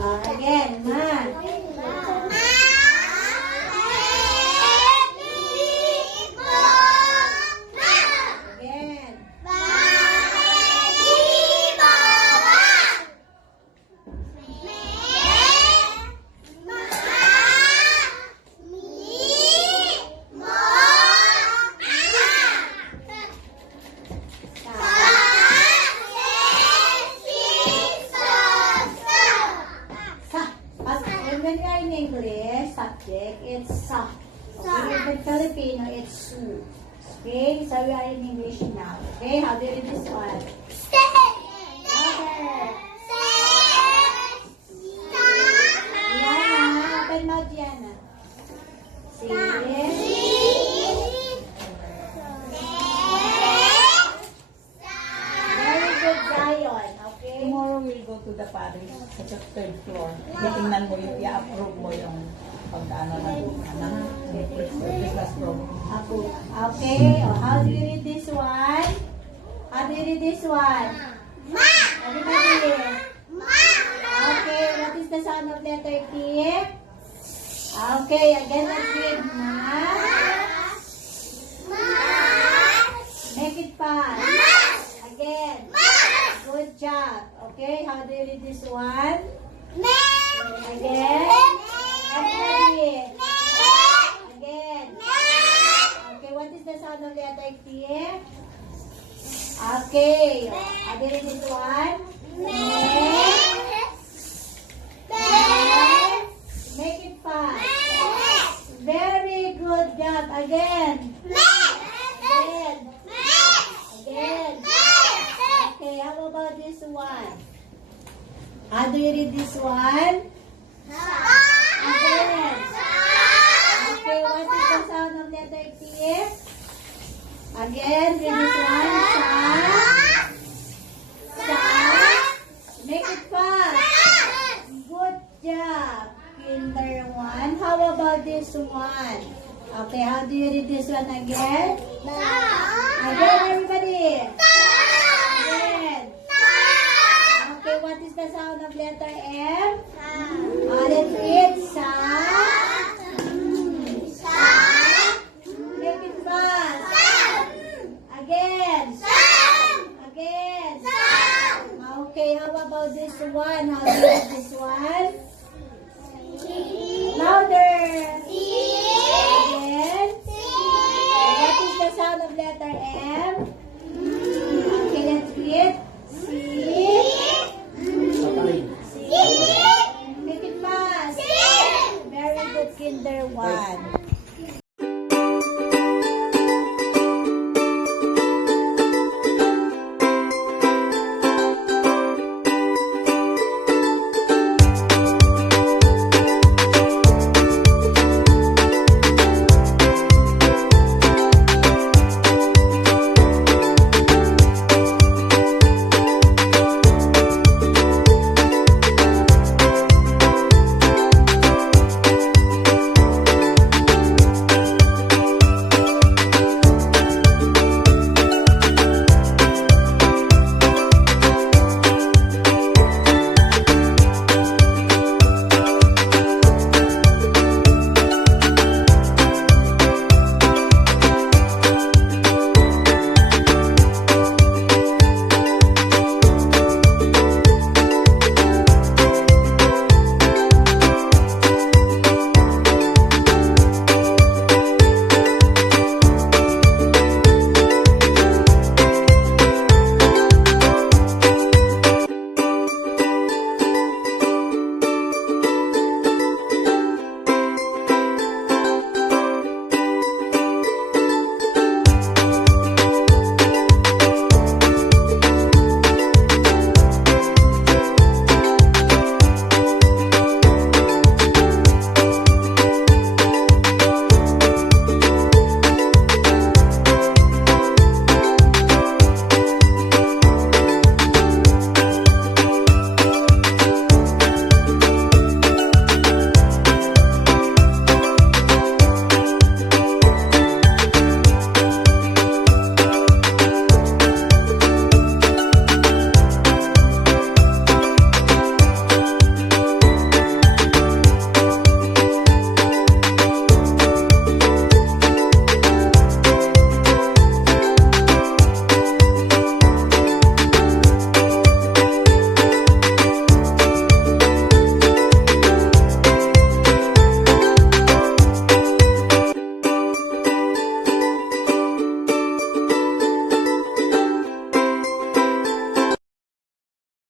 Again, ma. Again. When we are in English subject, it's sa. Okay, in Filipino, it's su. Okay, so we are in English now. Okay, how do you read this one? Diana, open mouth, Diana. Very good, Zion. Okay. Tomorrow we'll go to the parish sa the third floor. Titingnan mo yung i-approve mo yung pagkano na Christmas program. Okay, how do you read this one? How do you read this one? Everybody. Okay, what is the sound of letter T? Okay, again, let's read ma. Make it fast. Again. Good job. Okay, how do you read this one? Again. Everybody. Again. Okay, what is the sound of letter T? Okay, how do you read this one? Make it fast. Very good job. Again. Again. Again. Okay, how about this one? How do you read this one? Again. Okay, what is the sound of letter T? Again, read this one. Sa. Make it fast. Good job. Kinder one. How about this one? Okay, how do you read this one again? Again, everybody. Again. Okay, what is the sound of letter M? Let's read sa. Make it fast. Again. Again. Okay, how about this one? How do you read this one? Louder. Again. What is the sound of letter M? Okay, let's read. C. Make it fast. Very good, Kinder one.